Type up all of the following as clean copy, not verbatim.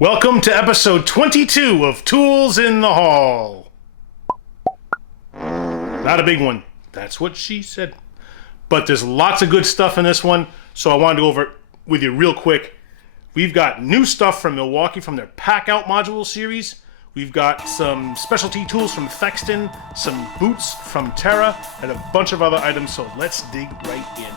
Welcome to episode 22 of Tools in the Hall. Not a big one. That's what she said. But there's lots of good stuff in this one, so I wanted to go over it with you real quick. We've got new stuff from Milwaukee from their Packout module series. We've got some specialty tools from Thexton, some boots from Terra, and a bunch of other items, so let's dig right in.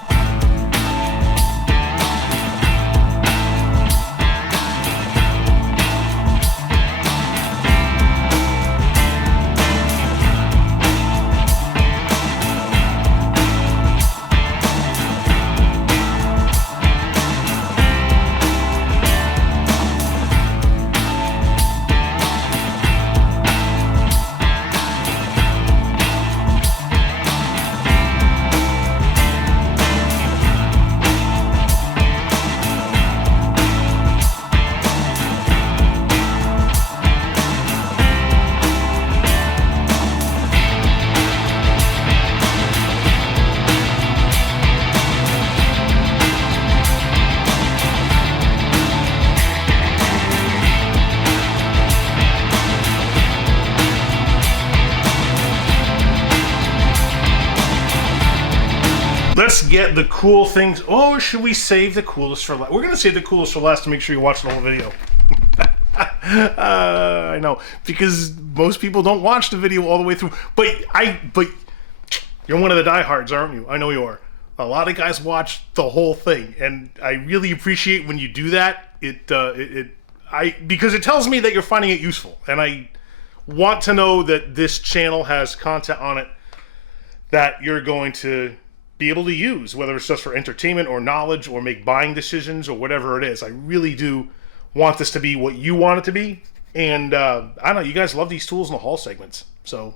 Let's get the cool things. Or should we save the coolest for last? We're going to save the coolest for last to make sure you watch the whole video. I know, because most people don't watch the video all the way through. But you're one of the diehards, aren't you? I know you are. A lot of guys watch the whole thing, and I really appreciate when you do that. Because it tells me that you're finding it useful, and I want to know that this channel has content on it that you're going to be able to use, whether it's just for entertainment or knowledge or make buying decisions or whatever it is. I really do want this to be what you want it to be, and I don't know, you guys love these tools in the haul segments, so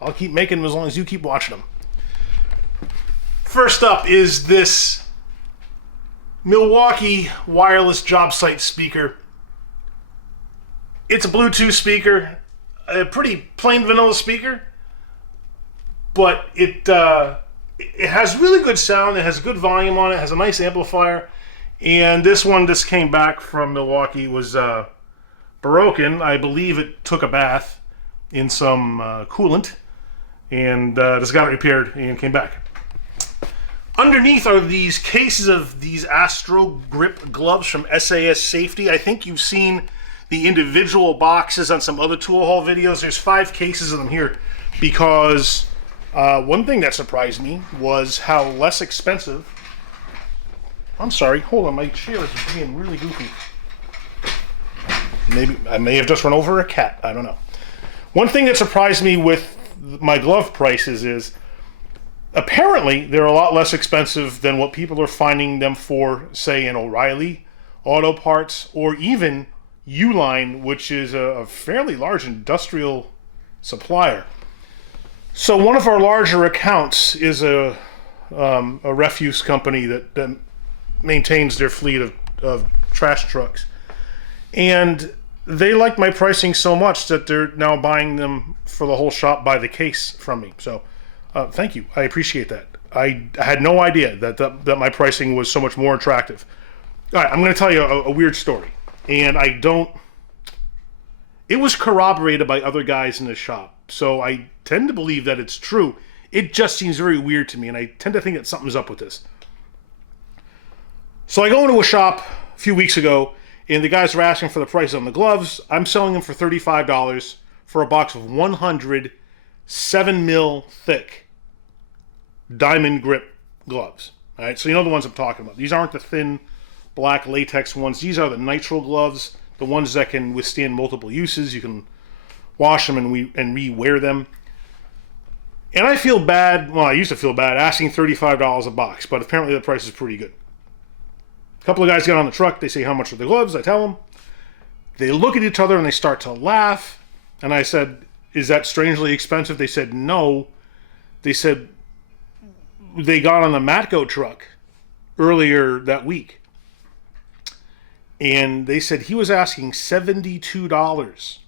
I'll keep making them as long as you keep watching them. First up is this Milwaukee wireless job site speaker. It's a Bluetooth speaker, a pretty plain vanilla speaker, but it has really good sound, it has good volume on it, has a nice amplifier, and this one just came back from Milwaukee, was broken. I believe it took a bath in some coolant, and just got it repaired and came back. Underneath are these cases of these Astro Grip gloves from SAS Safety. I think you've seen the individual boxes on some other tool haul videos. There's 5 cases of them here, because one thing that surprised me was how less expensive. I'm sorry, hold on, my chair is being really goofy. Maybe I may have just run over a cat, I don't know. One thing that surprised me with my glove prices is apparently they're a lot less expensive than what people are finding them for, say, in O'Reilly Auto Parts, or even Uline, which is a fairly large industrial supplier. So one of our larger accounts is a refuse company that maintains their fleet of trash trucks. And they like my pricing so much that they're now buying them for the whole shop by the case from me. So thank you. I appreciate that. I had no idea that my pricing was so much more attractive. All right, I'm going to tell you a weird story. And it was corroborated by other guys in the shop. So I tend to believe that it's true. It just seems very weird to me, and I tend to think that something's up with this. So I go into a shop a few weeks ago, and the guys are asking for the price on the gloves. I'm selling them for $35 for a box of 100 7mm thick diamond grip gloves. All right, so you know the ones I'm talking about. These aren't the thin black latex ones. These are the nitrile gloves, the ones that can withstand multiple uses. You can wash them and re-wear them. And I feel bad, well, I used to feel bad asking $35 a box, but apparently the price is pretty good. A couple of guys get on the truck, they say how much are the gloves, I tell them. They look at each other and they start to laugh. And I said, is that strangely expensive? They said, no. They said they got on the Matco truck earlier that week. And they said he was asking $72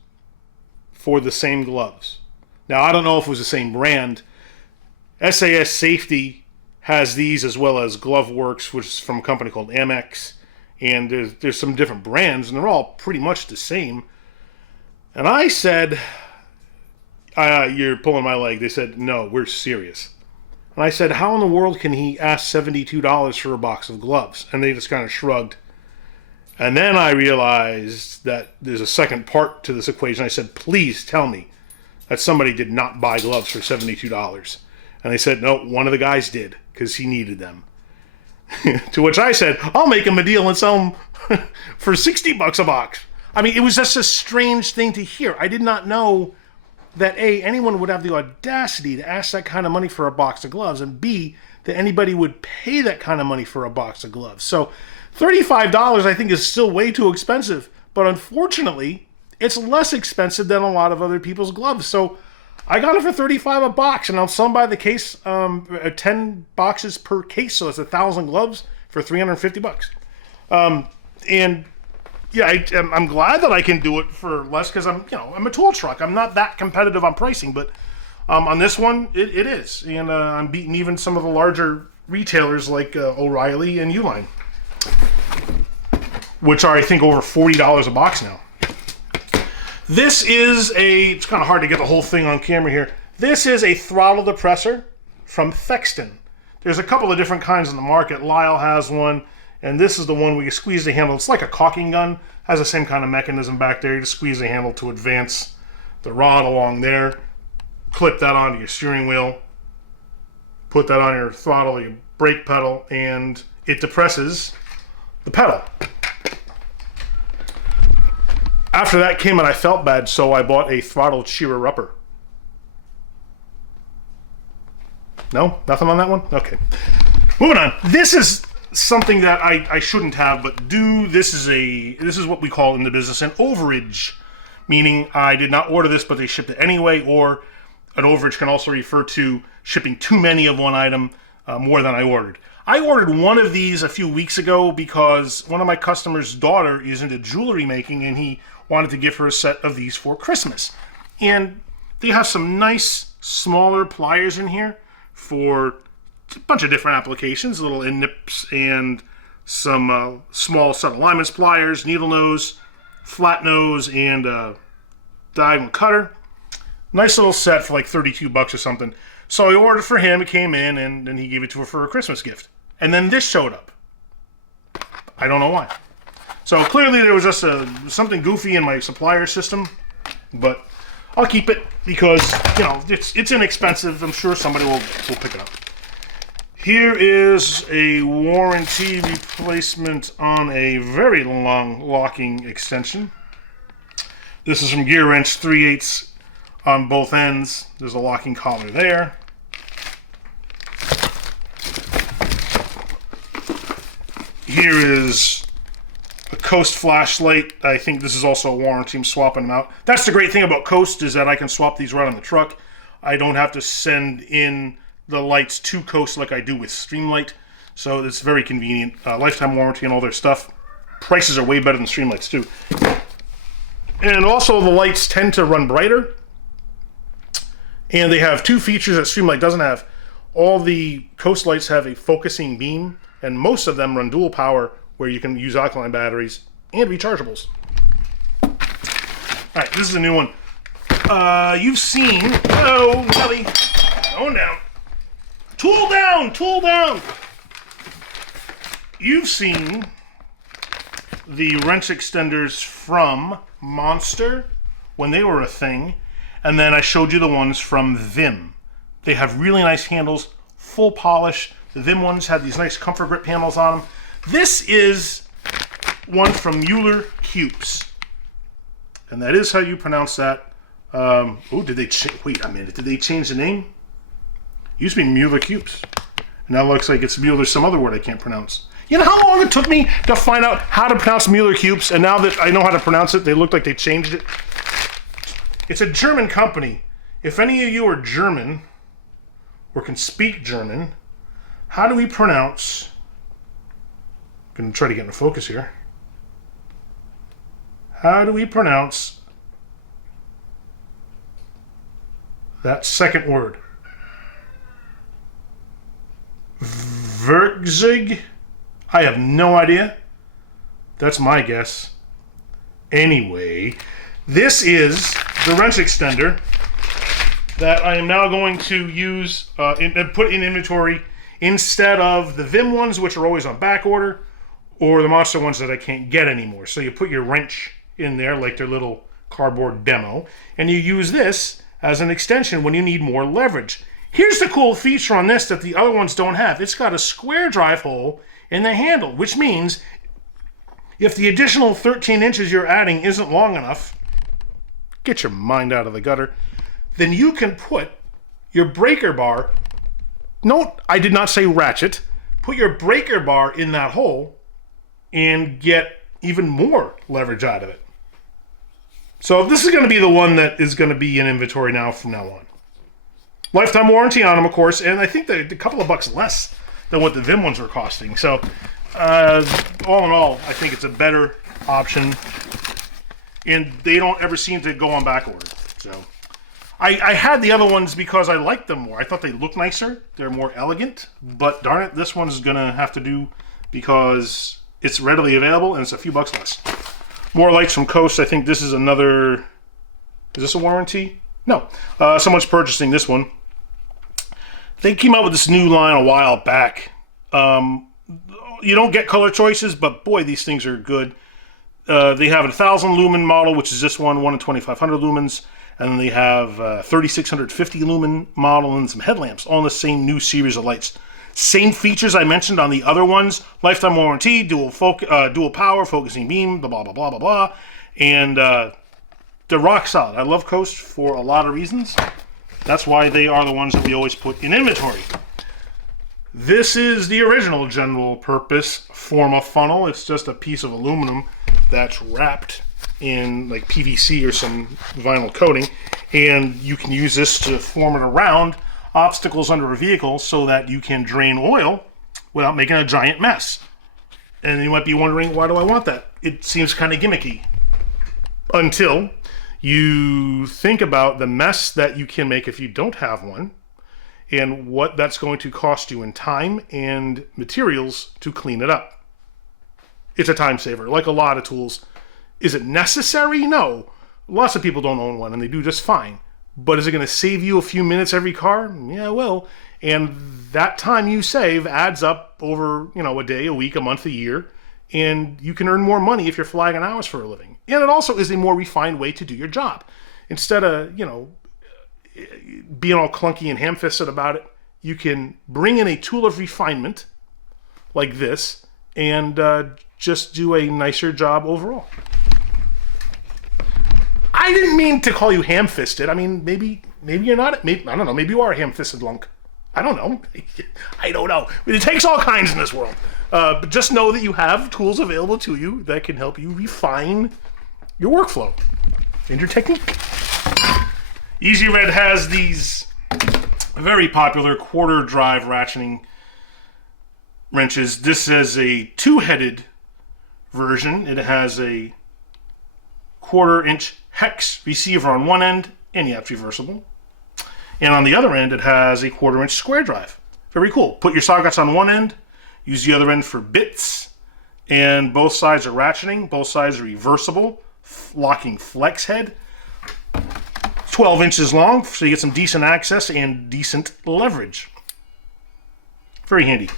for the same gloves. Now, I don't know if it was the same brand. SAS Safety has these, as well as Glove Works, which is from a company called MX. and there's some different brands, and they're all pretty much the same. And I said, you're pulling my leg. They said, no, we're serious. And I said, how in the world can he ask $72 for a box of gloves? And they just kind of shrugged. And then I realized that there's a second part to this equation. I said, please tell me that somebody did not buy gloves for $72. And they said, no, one of the guys did, because he needed them. To which I said, I'll make him a deal and sell them for $60 a box. I mean, it was just a strange thing to hear. I did not know that A, anyone would have the audacity to ask that kind of money for a box of gloves, and B, that anybody would pay that kind of money for a box of gloves. So $35 I think is still way too expensive, but unfortunately, it's less expensive than a lot of other people's gloves. So I got it for $35 a box, and I'll sell them by the case, 10 boxes per case, so it's 1,000 gloves for $350. And yeah, I'm glad that I can do it for less, because I'm a tool truck. I'm not that competitive on pricing, but on this one, it is. And I'm beating even some of the larger retailers like O'Reilly and Uline, which are, I think, over $40 a box now. This is it's kind of hard to get the whole thing on camera here. This is a throttle depressor from Thexton. There's a couple of different kinds in the market. Lyle has one, and this is the one where you squeeze the handle. It's like a caulking gun. Has the same kind of mechanism back there. You just squeeze the handle to advance the rod along there. Clip that onto your steering wheel. Put that on your throttle, your brake pedal, and it depresses the pedal. After that came and I felt bad, so I bought a throttle cheerer-upper. No? Nothing on that one? Okay. Moving on. This is something that I shouldn't have, but do. This is what we call in the business an overage, meaning I did not order this, but they shipped it anyway, or an overage can also refer to shipping too many of one item, more than I ordered. I ordered one of these a few weeks ago because one of my customers' daughter is into jewelry making, and he wanted to give her a set of these for Christmas. And they have some nice smaller pliers in here for a bunch of different applications, little end nips and some small set alignments pliers, needle nose, flat nose, and diagonal cutter. Nice little set for like $32 or something. So I ordered for him, it came in, and then he gave it to her for a Christmas gift. And then this showed up. I don't know why. So clearly there was just something goofy in my supplier system, but I'll keep it because, it's inexpensive. I'm sure somebody will pick it up. Here is a warranty replacement on a very long locking extension. This is from Gearwrench, 3/8 on both ends. There's a locking collar there. Here is a Coast flashlight. I think this is also a warranty. I'm swapping them out. That's the great thing about Coast, is that I can swap these right on the truck. I don't have to send in the lights to Coast like I do with Streamlight. So it's very convenient. Lifetime warranty and all their stuff. Prices are way better than Streamlight's too. And also the lights tend to run brighter. And they have two features that Streamlight doesn't have. All the Coast lights have a focusing beam, and most of them run dual power, where you can use alkaline batteries and rechargeables. Alright, this is a new one. You've seen... Oh, Nelly. Going down. Tool down! Tool down! You've seen the wrench extenders from Monster when they were a thing, and then I showed you the ones from Vim. They have really nice handles, full polish. The Vim ones have these nice comfort grip handles on them. This is one from Mueller Cubes, and that is how you pronounce that. Did they wait a minute? Did they change the name? It used to be Mueller Cubes, and now it looks like it's Mueller some other word I can't pronounce. You know how long it took me to find out how to pronounce Mueller Cubes, and now that I know how to pronounce it, they look like they changed it. It's a German company. If any of you are German or can speak German, how do we pronounce... I'm going to try to get into focus here. How do we pronounce that second word? Werkzeug? I have no idea. That's my guess. Anyway, this is the wrench extender that I am now going to use and put in inventory instead of the Vim ones, which are always on back order, or the Monster ones that I can't get anymore. So you put your wrench in there, like their little cardboard demo, and you use this as an extension when you need more leverage. Here's the cool feature on this that the other ones don't have. It's got a square drive hole in the handle, which means if the additional 13 inches you're adding isn't long enough, get your mind out of the gutter, then you can put your breaker bar, no, I did not say ratchet, put your breaker bar in that hole and get even more leverage out of it. So this is going to be the one that is going to be in inventory now from now on. Lifetime warranty on them, of course, and I think they're a couple of bucks less than what the Vim ones were costing. So all in all, I think it's a better option, and they don't ever seem to go on back order. So I had the other ones because I liked them more. I thought they looked nicer. They're more elegant, but darn it, this one's going to have to do because it's readily available and it's a few bucks less. More lights from Coast. I think this is another... Is this a warranty? No. Someone's purchasing this one. They came out with this new line a while back. You don't get color choices, but boy, these things are good. They have a 1,000 lumen model, which is this one in 2,500 lumens. And then they have a 3,650 lumen model and some headlamps, all in the same new series of lights. Same features I mentioned on the other ones. Lifetime warranty, dual power, focusing beam, blah, blah, blah, blah, blah, blah. And they're rock solid. I love Coast for a lot of reasons. That's why they are the ones that we always put in inventory. This is the original general purpose Forma funnel. It's just a piece of aluminum that's wrapped in like PVC or some vinyl coating, and you can use this to form it around obstacles under a vehicle so that you can drain oil without making a giant mess. And you might be wondering, why do I want that? It seems kind of gimmicky. Until you think about the mess that you can make if you don't have one, and what that's going to cost you in time and materials to clean it up. It's a time saver, like a lot of tools. Is it necessary? No. Lots of people don't own one, and they do just fine. But is it going to save you a few minutes every car? Yeah, it will. And that time you save adds up over, a day, a week, a month, a year, and you can earn more money if you're flagging hours for a living. And it also is a more refined way to do your job. Instead of, being all clunky and ham-fisted about it, you can bring in a tool of refinement like this and just do a nicer job overall. I didn't mean to call you ham-fisted. I mean, maybe you're not. Maybe, I don't know. Maybe you are a ham-fisted lunk. I don't know. I don't know. It takes all kinds in this world. But just know that you have tools available to you that can help you refine your workflow and your technique. Easy Red has these very popular quarter drive ratcheting wrenches. This is a two-headed version. It has a 1/4-inch hex receiver on one end, and yeah, it's reversible. And on the other end, it has a 1/4-inch square drive. Very cool. Put your sockets on one end, use the other end for bits, and both sides are ratcheting. Both sides are reversible, locking flex head. 12 inches long, so you get some decent access and decent leverage. Very handy.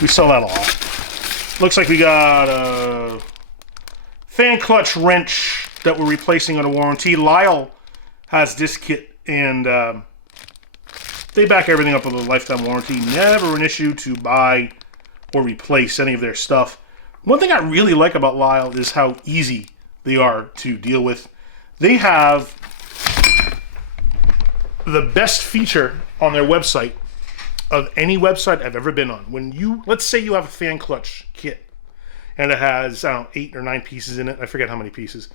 We sell that a lot. Looks like we got a fan clutch wrench that we're replacing on a warranty. Lyle has this kit, and they back everything up with a lifetime warranty. Never an issue to buy or replace any of their stuff. One thing I really like about Lyle is how easy they are to deal with. They have the best feature on their website of any website I've ever been on. Let's say you have a fan clutch kit, and it has, 8 or 9 pieces in it. I forget how many pieces.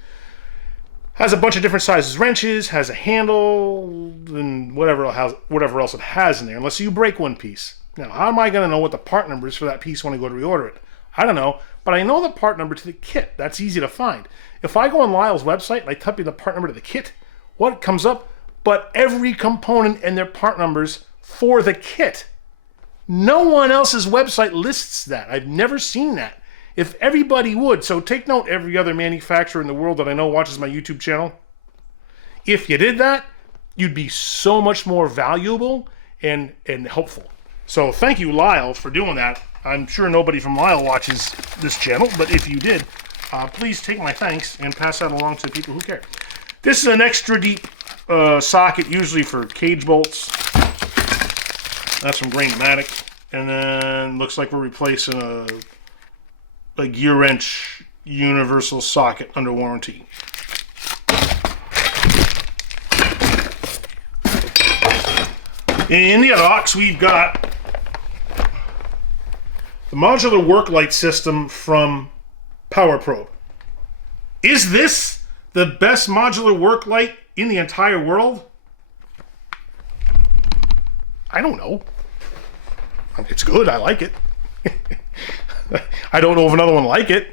Has a bunch of different sizes wrenches, has a handle, and whatever else it has in there, unless you break one piece. Now, how am I going to know what the part number is for that piece when I go to reorder it? I don't know, but I know the part number to the kit. That's easy to find. If I go on Lyle's website and I type in the part number to the kit, what comes up? But every component and their part numbers for the kit. No one else's website lists that. I've never seen that. If everybody would, so take note, every other manufacturer in the world that I know watches my YouTube channel. If you did that, you'd be so much more valuable and helpful. So thank you, Lyle, for doing that. I'm sure nobody from Lyle watches this channel, but if you did, please take my thanks and pass that along to people who care. This is an extra deep socket, usually for cage bolts. That's from Grain-O-Matic. And then looks like we're replacing a Gearwrench universal socket under warranty. In the other box, we've got the modular work light system from PowerProbe. Is this the best modular work light in the entire world? I don't know. It's good. I like it. I don't know of another one like it,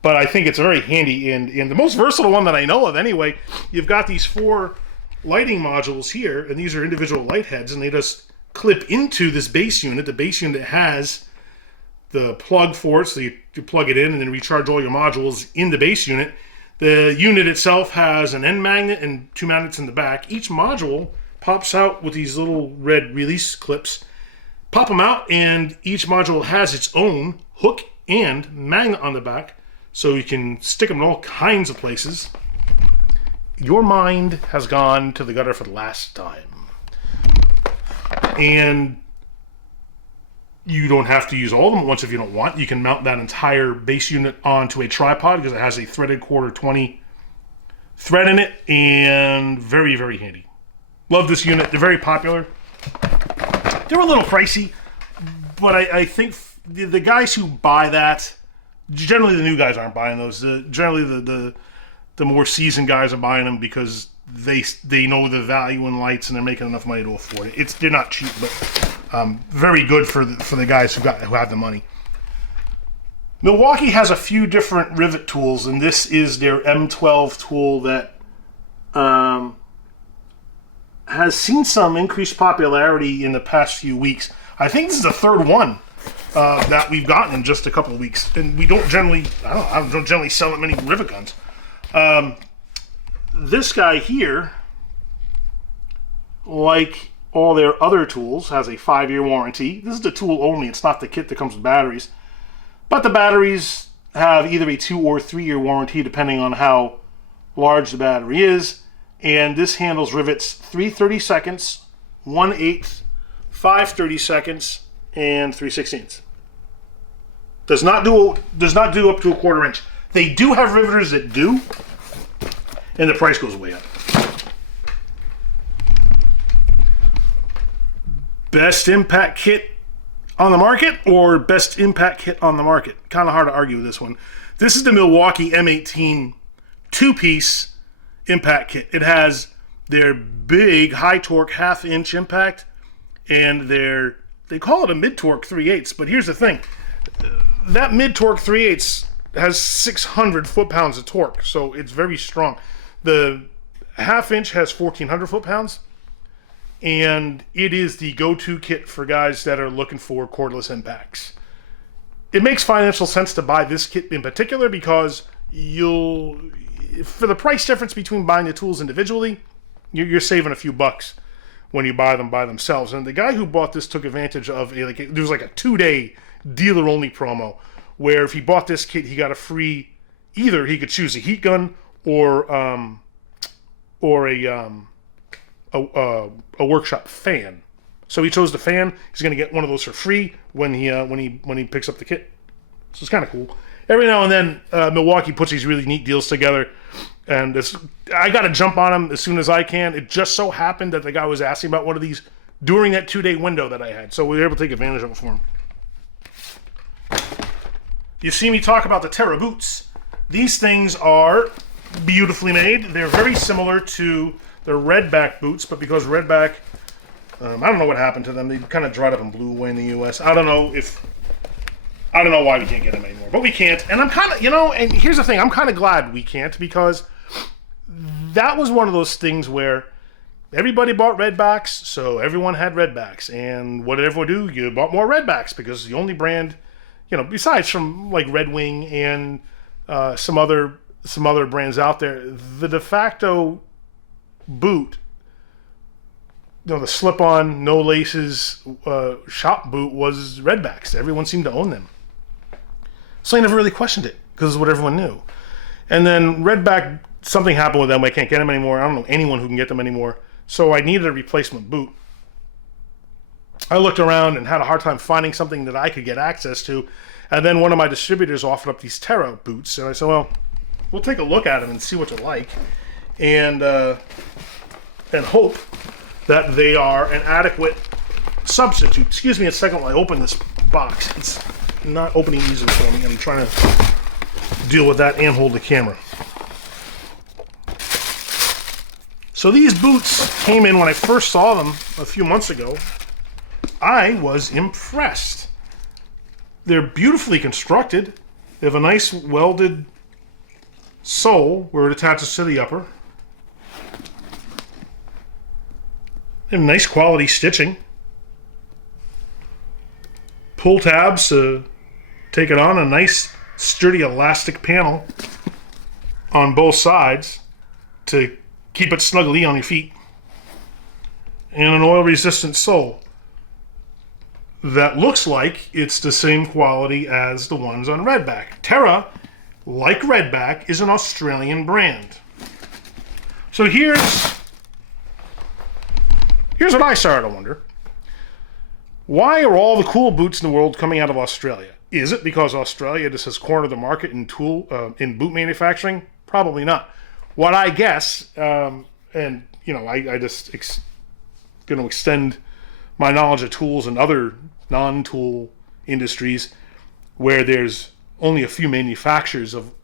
but I think it's very handy and the most versatile one that I know of anyway. You've got these 4 lighting modules here, and these are individual light heads, and they just clip into this base unit. The base unit has the plug for it, so you plug it in and then recharge all your modules in the base unit. The unit itself has an end magnet and 2 magnets in the back. Each module pops out with these little red release clips. Pop them out, and each module has its own hook and magnet on the back, so you can stick them in all kinds of places. Your mind has gone to the gutter for the last time. And you don't have to use all of them at once if you don't want. You can mount that entire base unit onto a tripod because it has a threaded quarter 20 thread in it, and very, very handy. Love this unit. They're very popular. They're a little pricey, but I think the guys who buy that, generally the new guys aren't buying those. Generally the more seasoned guys are buying them because they know the value in lights and they're making enough money to afford it. They're not cheap, but very good for the guys who have the money. Milwaukee has a few different rivet tools, and this is their M12 tool that has seen some increased popularity in the past few weeks. I think this is the 3rd one that we've gotten in just a couple of weeks, and we don't generally, I don't generally sell that many rivet guns. This guy here, like all their other tools, has a 5-year warranty. This is the tool only. It's not the kit that comes with batteries. But the batteries have either a 2 or 3-year warranty depending on how large the battery is. And this handles rivets 3/32, 1/8, 5/32, and 3/16. Does not do up to a 1/4 inch. They do have riveters that do, and the price goes way up. Best impact kit on the market or best impact kit on the market? Kind of hard to argue with this one. This is the Milwaukee M18 2-piece impact kit. It has their big high torque 1/2 inch impact and they call it a mid torque 3/8, but here's the thing. That mid torque 3/8 has 600 foot-pounds of torque, so it's very strong. The 1/2 inch has 1,400 foot-pounds, and it is the go-to kit for guys that are looking for cordless impacts. It makes financial sense to buy this kit in particular because for the price difference between buying the tools individually, you're saving a few bucks when you buy them by themselves. And the guy who bought this took advantage of there was like a 2-day dealer-only promo where if he bought this kit, he got a free, either he could choose a heat gun or a workshop fan. So he chose the fan. He's going to get one of those for free when he picks up the kit. So it's kind of cool. Every now and then, Milwaukee puts these really neat deals together, and I got to jump on them as soon as I can. It just so happened that the guy was asking about one of these during that 2-day window that I had, so we were able to take advantage of it for him. You see me talk about the Terra boots. These things are beautifully made. They're very similar to the Redback boots, but because Redback, I don't know what happened to them. They kind of dried up and blew away in the U.S. I don't know why we can't get them anymore, but we can't. And I'm kind of, and here's the thing, I'm kind of glad we can't, because that was one of those things where everybody bought Redbacks, so everyone had Redbacks. And what did everyone do? You bought more Redbacks because the only brand you know, besides from like Red Wing and some other brands out there, the de facto boot, you know, the slip-on, no laces shop boot was Redbacks. Everyone seemed to own them. So I never really questioned it because it's what everyone knew. And then Redback, something happened with them. I can't get them anymore. I don't know anyone who can get them anymore. So I needed a replacement boot. I looked around and had a hard time finding something that I could get access to. And then one of my distributors offered up these Terra boots. And I said, well, we'll take a look at them and see what they're like. And hope that they are an adequate substitute. Excuse me a second while I open this box. It's not opening easily for me. I'm trying to deal with that and hold the camera. So these boots came in when I first saw them a few months ago. I was impressed. They're beautifully constructed. They have a nice welded sole where it attaches to the upper. They have nice quality stitching. Pull tabs to take it on. A nice sturdy elastic panel on both sides to keep it snugly on your feet. And an oil-resistant sole that looks like it's the same quality as the ones on Redback. Terra, like Redback, is an Australian brand. So here's what I started to wonder. Why are all the cool boots in the world coming out of Australia? Is it because Australia just has cornered the market in in boot manufacturing? Probably not. What I guess, and you know, I just going to extend my knowledge of tools and other non-tool industries where there's only a few manufacturers of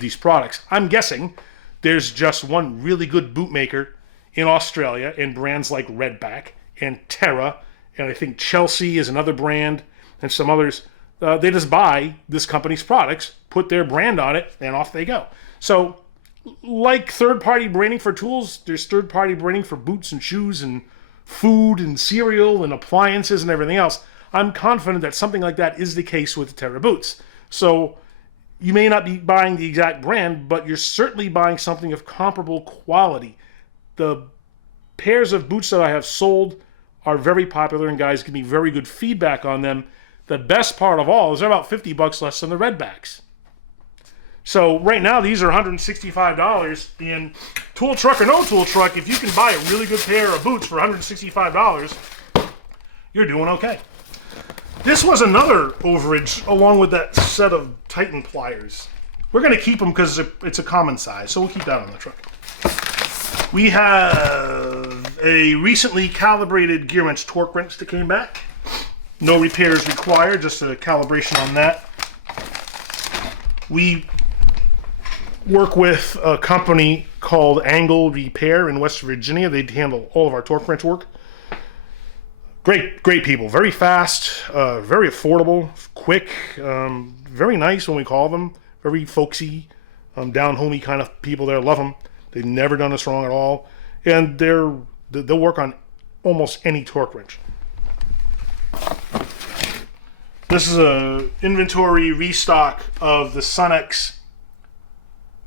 these products. I'm guessing there's just one really good boot maker in Australia, and brands like Redback and Terra, and I think Chelsea is another brand, and some others. They just buy this company's products, put their brand on it, and off they go. So, like third-party branding for tools, there's third-party branding for boots and shoes and food and cereal and appliances and everything else. I'm confident that something like that is the case with the Terra boots. So, you may not be buying the exact brand, but you're certainly buying something of comparable quality. The pairs of boots that I have sold are very popular, and guys give me very good feedback on them. The best part of all is they're about $50 less than the Redbacks. So right now these are $165, and tool truck or no tool truck, if you can buy a really good pair of boots for $165, you're doing okay. This was another overage along with that set of Titan pliers. We're going to keep them because it's a common size, so we'll keep that on the truck. We have a recently calibrated Gearwrench torque wrench that came back. No repairs required, just a calibration on that. We work with a company called Angle Repair in West Virginia. They handle all of our torque wrench work. Great people. Very fast, very affordable, quick, very nice when we call them. Very folksy, down-homey kind of people there. Love them. They've never done us wrong at all. And they'll work on almost any torque wrench. This is an inventory restock of the Sunex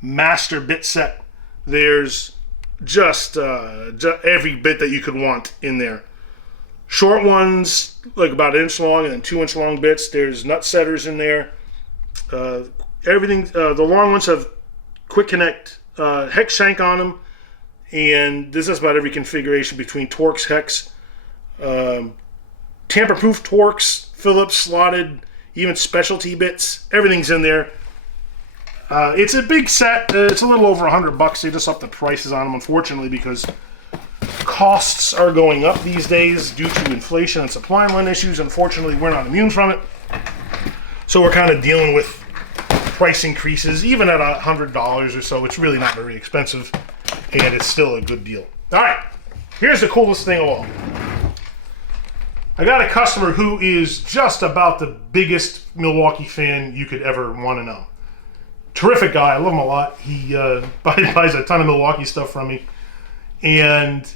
master bit set. There's just every bit that you could want in there. Short ones, like about an inch long, and then 2 inch long bits. There's nut setters in there. Everything. The long ones have quick connect hex shank on them, and this is about every configuration between Torx, hex, tamper-proof Torx, Phillips, slotted, even specialty bits. Everything's in there. It's a big set. It's a little over $100. They just upped the prices on them, unfortunately, because costs are going up these days due to inflation and supply line issues. Unfortunately, we're not immune from it. So we're kind of dealing with price increases. Even at $100 or so, it's really not very expensive, and it's still a good deal. All right, here's the coolest thing of all. I got a customer who is just about the biggest Milwaukee fan you could ever want to know. Terrific guy. I love him a lot. He buys a ton of Milwaukee stuff from me. And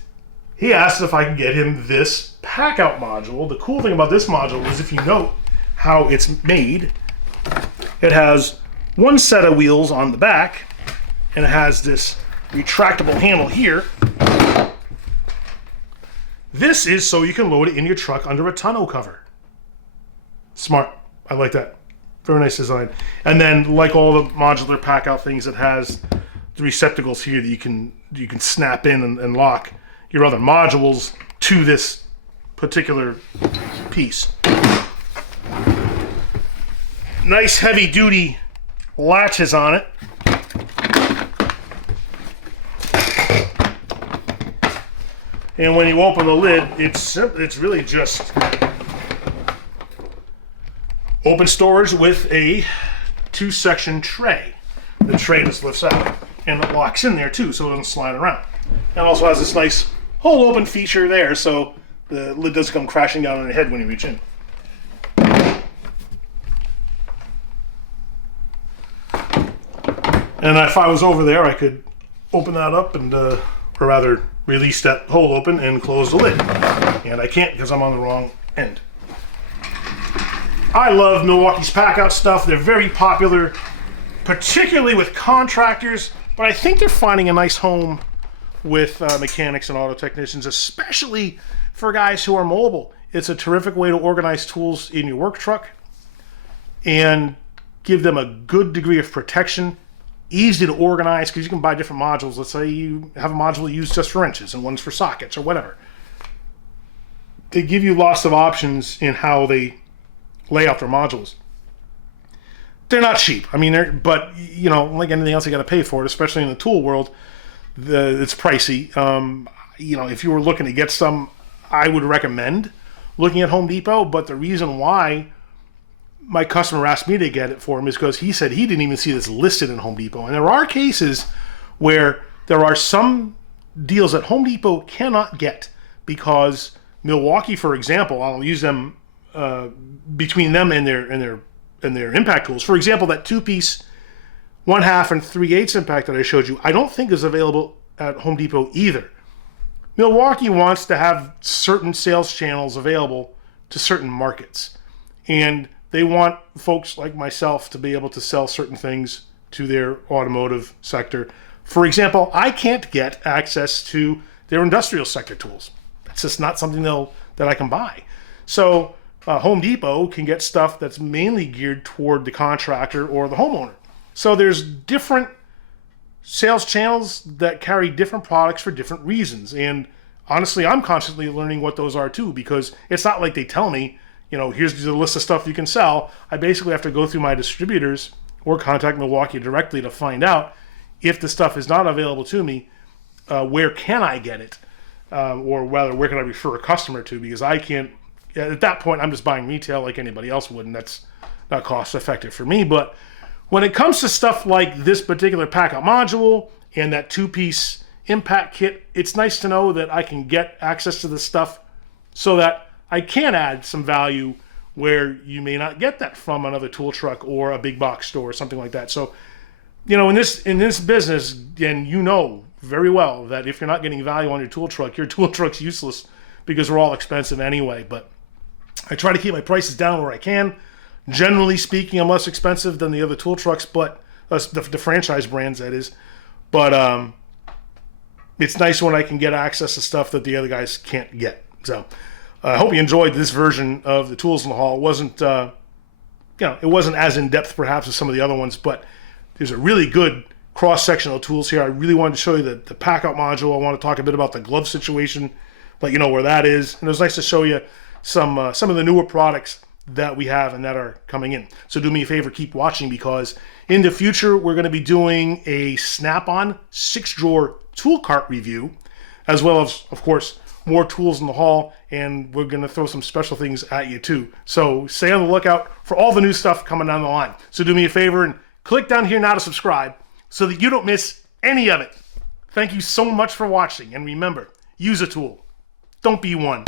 he asked if I could get him this Packout module. The cool thing about this module is if you note how it's made. It has one set of wheels on the back, and it has this retractable handle here. This is so you can load it in your truck under a tonneau cover. Smart. I like that. Very nice design. And then, like all the modular pack-out things, it has the receptacles here that you can snap in and lock your other modules to this particular piece. Nice heavy-duty latches on it. And when you open the lid, it's really just open storage with a 2-section tray. The tray just lifts out and it locks in there too, so it doesn't slide around. It also has this nice hole open feature there, so the lid doesn't come crashing down on your head when you reach in. And if I was over there, I could open that up and, or rather, release that hole open and close the lid. And I can't because I'm on the wrong end. I love Milwaukee's Packout stuff. They're very popular, particularly with contractors, but I think they're finding a nice home with mechanics and auto technicians, especially for guys who are mobile. It's a terrific way to organize tools in your work truck and give them a good degree of protection. Easy to organize because you can buy different modules. Let's say you have a module used just for wrenches and one's for sockets or whatever. They give you lots of options in how they lay out their modules. They're not cheap. I mean, but you know, like anything else, you got to pay for it, especially in the tool world. It's pricey. You know, if you were looking to get some, I would recommend looking at Home Depot. But the reason why my customer asked me to get it for him is because he said he didn't even see this listed in Home Depot. And there are cases where there are some deals that Home Depot cannot get because Milwaukee, for example, I'll use them between them and their impact tools. For example, that 2-piece 1/2 and 3/8 impact that I showed you, I don't think is available at Home Depot either. Milwaukee wants to have certain sales channels available to certain markets. And they want folks like myself to be able to sell certain things to their automotive sector. For example, I can't get access to their industrial sector tools. That's just not something that I can buy. So Home Depot can get stuff that's mainly geared toward the contractor or the homeowner. So there's different sales channels that carry different products for different reasons. And honestly, I'm constantly learning what those are too, because it's not like they tell me, you know, here's the list of stuff you can sell. I basically have to go through my distributors or contact Milwaukee directly to find out if the stuff is not available to me, where can I get it? Or rather, where can I refer a customer to? Because I can't, at that point, I'm just buying retail like anybody else would, and that's not cost effective for me. But when it comes to stuff like this particular Packout module and that 2-piece impact kit, it's nice to know that I can get access to this stuff so that I can add some value where you may not get that from another tool truck or a big box store or something like that. So, you know, in this business, and you know very well that if you're not getting value on your tool truck's useless because they're all expensive anyway. But I try to keep my prices down where I can. Generally speaking, I'm less expensive than the other tool trucks, but the franchise brands, that is. But it's nice when I can get access to stuff that the other guys can't get. So I hope you enjoyed this version of the Tools in the Hall. It wasn't, it wasn't as in-depth perhaps as some of the other ones, but there's a really good cross-section of tools here. I really wanted to show you the Packout module. I want to talk a bit about the glove situation, let you know where that is. And it was nice to show you some of the newer products that we have and that are coming in. So do me a favor, keep watching, because in the future we're going to be doing a Snap-on 6-drawer tool cart review, as well as, of course, more tools in the hall, and we're going to throw some special things at you too. So stay on the lookout for all the new stuff coming down the line. So do me a favor and click down here now to subscribe so that you don't miss any of it. Thank you so much for watching, and remember, use a tool. Don't be one.